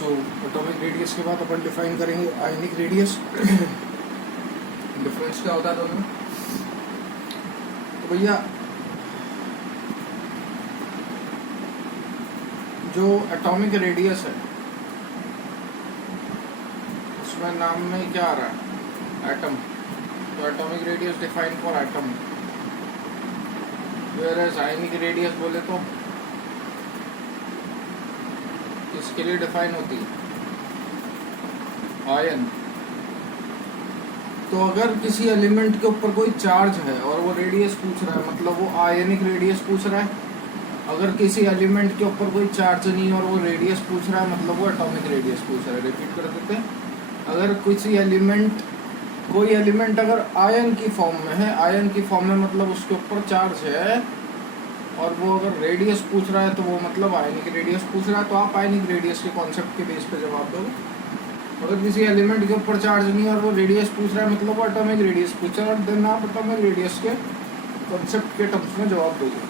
So atomic radius के बाद अपन define करेंगे आयनिक रेडियस। डिफरेंस क्या होता है दोनों में? तो भैया जो एटॉमिक रेडियस है उसमें नाम में क्या आ रहा है? एटम। तो atomic radius define for atom. Where ionic radius बोले तो किसके लिए डिफाइन होती है? आयन। तो अगर किसी एलिमेंट के ऊपर कोई चार्ज है और वो रेडियस पूछ रहा है, मतलब वो आयनिक रेडियस पूछ रहा है। अगर किसी एलिमेंट के ऊपर कोई चार्ज नहीं और वो रेडियस पूछ रहा है, मतलब वो एटॉमिक रेडियस पूछ रहा है। रिपीट कर देते हैं, अगर किसी एलिमेंट कोई एलिमेंट अगर आयन की फॉर्म में है, आयन की फॉर्म में मतलब उसके ऊपर चार्ज है और वो अगर रेडियस पूछ रहा है तो वो मतलब आयनिक रेडियस पूछ रहा है। तो आप आयनिक रेडियस के कॉन्सेप्ट के बेस पे जवाब दोगे। अगर किसी एलिमेंट के ऊपर चार्ज नहीं है और वो रेडियस पूछ रहा है, मतलब वो एटॉमिक रेडियस पूछ रहा है, और देन आप एटॉमिक रेडियस के कॉन्सेप्ट के टर्म्स में जवाब दोगे।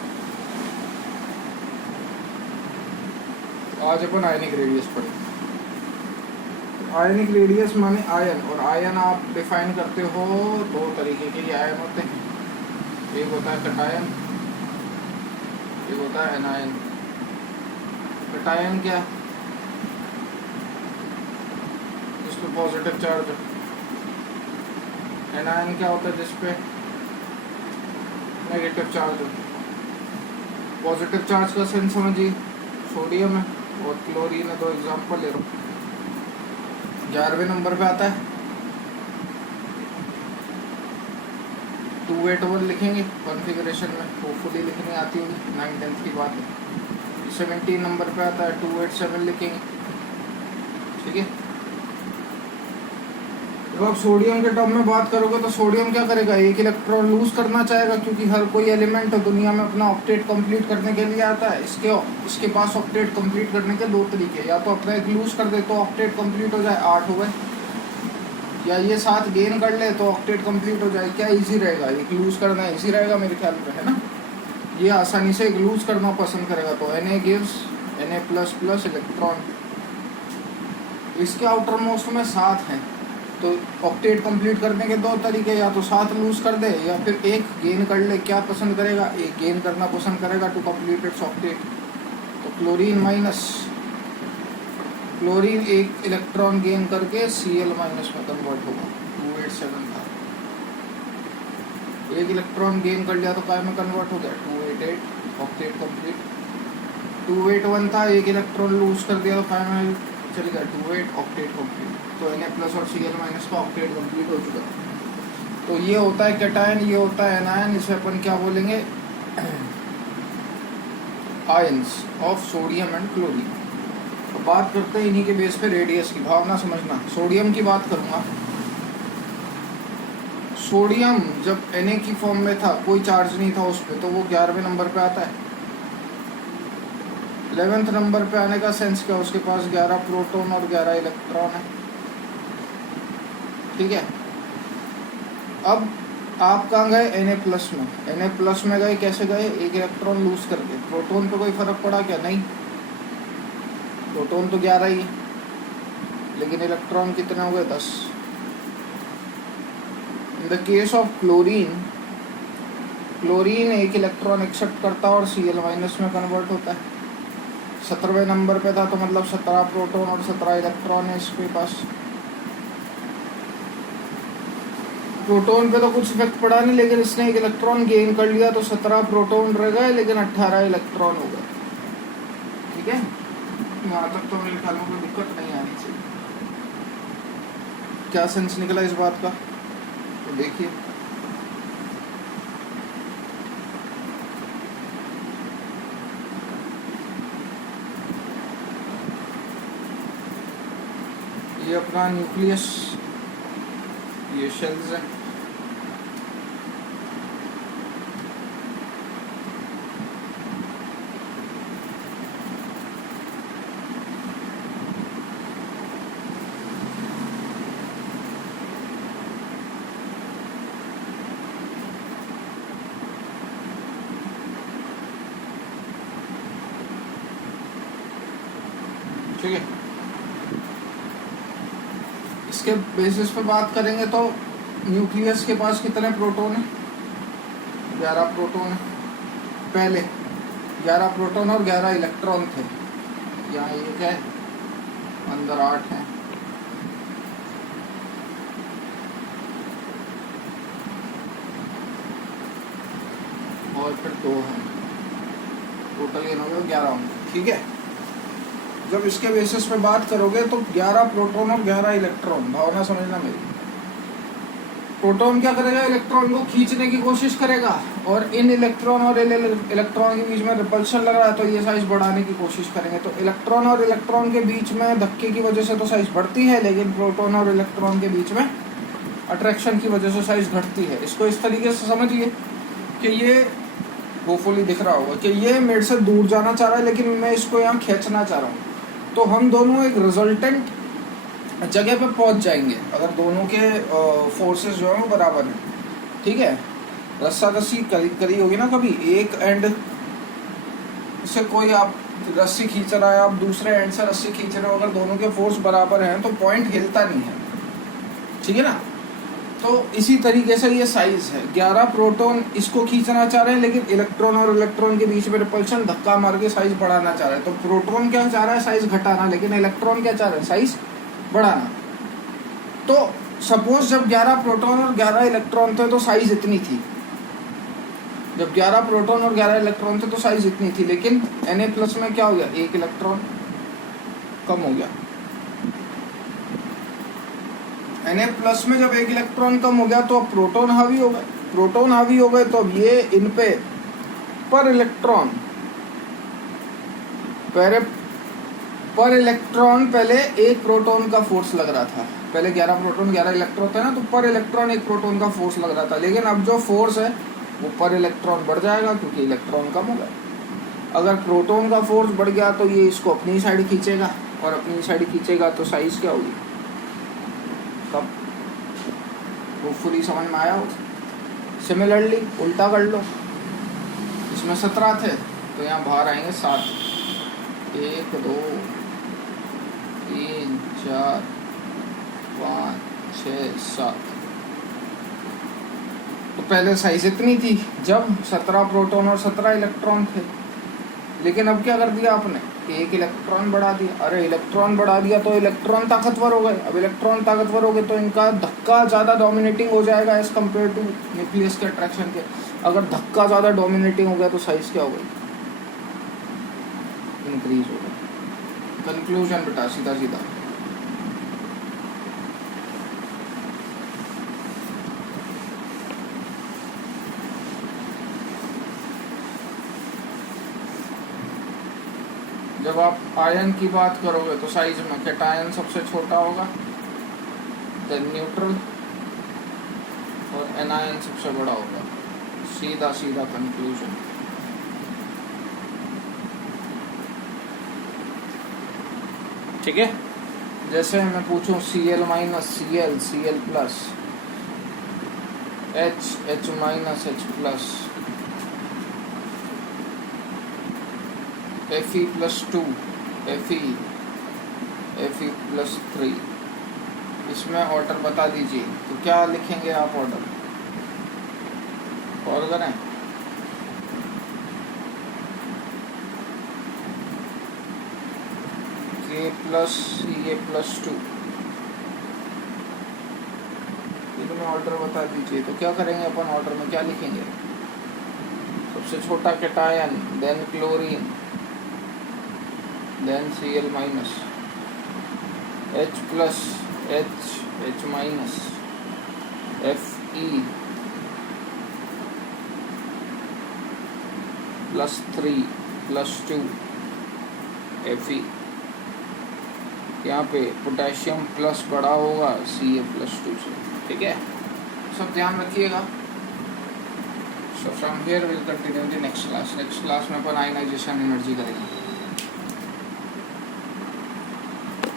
आज अपन आयनिक रेडियस पढ़ेंगे। आयनिक रेडियस माने आयन, और आयन आप डिफाइन करते हो दो तरीके के आयन होते हैं। एक होता है कटायन, एक होता है एनायन। कटायन क्या है? जिसपे पॉजिटिव चार्ज है। एनायन क्या होता है? जिसपे नेगेटिव चार्ज है। पॉजिटिव चार्ज का सेंस समझिए, सोडियम है और क्लोरीन है। दो एग्जांपल ले लो। 11वें नंबर पे आता है 281 लिखेंगे कॉन्फ़िगरेशन में, होपफुली लिखनी आती होगी, 9-10 की बात है। 17 नंबर पे आता है 287 लिखेंगे, ठीक है। जब आप सोडियम के टर्म में बात करोगे तो सोडियम क्या करेगा? एक इलेक्ट्रॉन लूज करना चाहेगा, क्योंकि हर कोई एलिमेंट दुनिया में अपना ऑक्टेट कंप्लीट करने के लिए आता है। इसके पास ऑक्टेट कंप्लीट करने के दो तरीके, या तो अपना एक लूज कर दे तो ऑक्टेट कंप्लीट हो जाए, 8 हो गए, या ये 7 गेन कर ले तो ऑक्टेट कंप्लीट हो जाए। क्या इजी रहेगा? एक लूज करना इजी रहेगा मेरे ख्याल में, है ना। ये आसानी से एक लूज करना पसंद करेगा। तो Na गिव्स Na++ इलेक्ट्रॉन। इसके आउटर मोस्ट में 7 हैं, तो ऑक्टेट कंप्लीट करने के दो तरीके, या तो 7 लूज कर दे या फिर एक गेन कर ले। क्या पसंद करेगा? एक गेन करना पसंद करेगा टू कंप्लीट इट्स ऑक्टेट। तो क्लोरीन माइनस, क्लोरीन एक इलेक्ट्रॉन गेन करके Cl- में कन्वर्ट होगा। 287 था, एक इलेक्ट्रॉन गेन कर लिया तो काय में कन्वर्ट हो गया? 288, ऑक्टेट कंप्लीट। 281 था, एक इलेक्ट्रॉन लूज कर दिया तो काय में चल गया? 28, ऑक्टेट कंप्लीट। तो Na+ और Cl- का ऑक्टेट कंप्लीट हो चुका। तो ये होता है कैटायन, ये होता है एनायन। इसे अपन क्या बोलेंगे? Ions of sodium and chlorine. तो बात करते हैं इन्हीं के बेस पे रेडियस की। भावना समझना, सोडियम की बात करूंगा। सोडियम जब Na की फॉर्म में था, कोई चार्ज नहीं था उस पर, तो वो 11वें नंबर पे आता है। 11th नंबर पे आने का सेंस क्या? उसके पास 11 प्रोटॉन और 11 इलेक्ट्रॉन है, ठीक है। अब आप कहाँ गए? Na+ में। Na+ में गए, कैसे गए? एक इलेक्ट्रॉन लूज करके। प्रोटॉन पे कोई फर्क पड़ा क्या? नहीं, प्रोटॉन तो 11 ही है, लेकिन इलेक्ट्रॉन कितने हो गए? 10। In the case of chlorine, chlorine एक इलेक्ट्रॉन एक्सेप्ट करता है और Cl- में कन्वर्ट होता है। 17वें नंबर पे था, तो मतलब 17 प्रोटॉन और 17 इलेक्ट्रॉन है इसके पास। प्रोटॉन पे तो कुछ इफेक्ट पड़ा नहीं, लेकिन इसने एक इलेक्ट्रॉन गेन कर लिया, तो 17 प्रोटॉन रह गए लेकिन 18 इलेक्ट्रॉन हो गए, ठीक है। यहाँ तक तो मेरे ख्याल में कोई दिक्कत नहीं आनी चाहिए। क्या सेंस निकला इस बात का? तो देखिए, ये अपना न्यूक्लियस, ये शेल्स है। ठीक है, इसके बेसिस पे बात करेंगे तो न्यूक्लियस के पास कितने प्रोटॉन है? 11 प्रोटॉन है। पहले 11 प्रोटॉन और 11 इलेक्ट्रॉन थे। यहाँ ये क्या है? अंदर 8 है। और फिर 2 है। टोटल ये हो गया 11 होंगे। ठीक है, जब इसके बेसिस पे बात करोगे तो 11 प्रोटॉन और 11 इलेक्ट्रॉन, भावना समझना मेरी। प्रोटॉन क्या करेगा? इलेक्ट्रॉन को खींचने की कोशिश करेगा, और इन इलेक्ट्रॉन और इलेक्ट्रॉन के बीच में रिपल्शन लग रहा है तो ये साइज बढ़ाने की कोशिश करेंगे। तो इलेक्ट्रॉन और इलेक्ट्रॉन के बीच में धक्के की वजह से तो साइज बढ़ती है, लेकिन प्रोटॉन और इलेक्ट्रॉन के बीच में अट्रैक्शन की वजह से साइज घटती है। इसको इस तरीके से समझिए कि ये होपफुली दिख रहा होगा कि ये मेरे से दूर जाना चाह रहा है, लेकिन मैं इसको यहाँ खींचना चाह रहा हूँ। तो हम दोनों एक रिजल्टेंट जगह पे पहुंच जाएंगे अगर दोनों के फोर्सेस जो है वो बराबर हैं। ठीक है, रस्सा कसी करी होगी ना कभी, एक एंड से कोई आप रस्सी खींच रहा है, आप दूसरे एंड से रस्सी खींच रहे हो, अगर दोनों के फोर्स बराबर हैं तो पॉइंट हिलता नहीं है। ठीक है ना? तो इसी तरीके से ये साइज है। 11 प्रोटॉन इसको खींचना चाह रहे हैं, लेकिन इलेक्ट्रॉन और इलेक्ट्रॉन के बीच में रिपल्शन धक्का मार के साइज बढ़ाना चाह रहे हैं। तो प्रोटॉन क्या चाह रहा है? साइज घटाना। लेकिन इलेक्ट्रॉन क्या चाह रहे हैं? साइज बढ़ाना। तो सपोज जब 11 प्रोटॉन और 11 इलेक्ट्रॉन थे तो साइज इतनी थी। जब 11 प्रोटॉन और 11 इलेक्ट्रॉन थे तो साइज इतनी थी, लेकिन Na+ में क्या हो गया? एक इलेक्ट्रॉन कम हो गया। Na+ में जब एक इलेक्ट्रॉन कम हो गया तो अब प्रोटॉन हावी हो गए। प्रोटॉन हावी हो गए तो अब ये इन पे पर इलेक्ट्रॉन पहले एक प्रोटॉन का फोर्स लग रहा था। पहले 11 प्रोटॉन 11 इलेक्ट्रॉन थे ना, तो पर इलेक्ट्रॉन एक प्रोटॉन का फोर्स लग रहा था। लेकिन अब जो फोर्स है वो पर इलेक्ट्रॉन बढ़ जाएगा क्योंकि इलेक्ट्रॉन कम हो गए। अगर प्रोटॉन का फोर्स बढ़ गया तो ये इसको अपनी साइड खींचेगा, और अपनी साइड खींचेगा तो साइज क्या होगी? कब? होपफुली समझ में आया हो। सिमिलरली उल्टा कर लो, इसमें 17 थे तो यहाँ बाहर आएंगे 7। 1 2 3 4 5 6 7। तो पहले साइज इतनी थी जब 17 प्रोटॉन और 17 इलेक्ट्रॉन थे, लेकिन अब क्या कर दिया आपने? एक इलेक्ट्रॉन बढ़ा दिया। अरे इलेक्ट्रॉन बढ़ा दिया तो इलेक्ट्रॉन ताकतवर हो गए। अब इलेक्ट्रॉन ताकतवर हो गए तो इनका धक्का ज़्यादा डोमिनेटिंग हो जाएगा एज कम्पेयर टू न्यूक्लियस के अट्रैक्शन के। अगर धक्का ज़्यादा डोमिनेटिंग हो गया तो साइज क्या हो गई? इंक्रीज हो गई। कंक्लूजन बेटा सीधा सीधा। जब आप आयन की बात करोगे तो साइज में कैटायन सबसे छोटा होगा, देन न्यूट्रल, और एनायन सबसे बड़ा होगा। सीधा सीधा कंक्लूजन। ठीक है, जैसे मैं पूछूं Cl- Cl, Cl+, H, H-, H+, Fe+2, Fe+3, इसमें ऑर्डर बता दीजिए। तो क्या लिखेंगे आप ऑर्डर? और करें K+Ca+2, इनमें ऑर्डर बता दीजिए। तो क्या करेंगे अपन? ऑर्डर में क्या लिखेंगे? सबसे छोटा cation, then chlorine, then Cl-, H+, H, H-, Fe+3+2 Fe। यहाँ पे पोटेशियम प्लस बड़ा होगा Ca+2 से। ठीक है, सब ध्यान रखिएगा। So from here we'll continue the next class. Next class में अपन आयनाइजेशन एनर्जी करेंगे।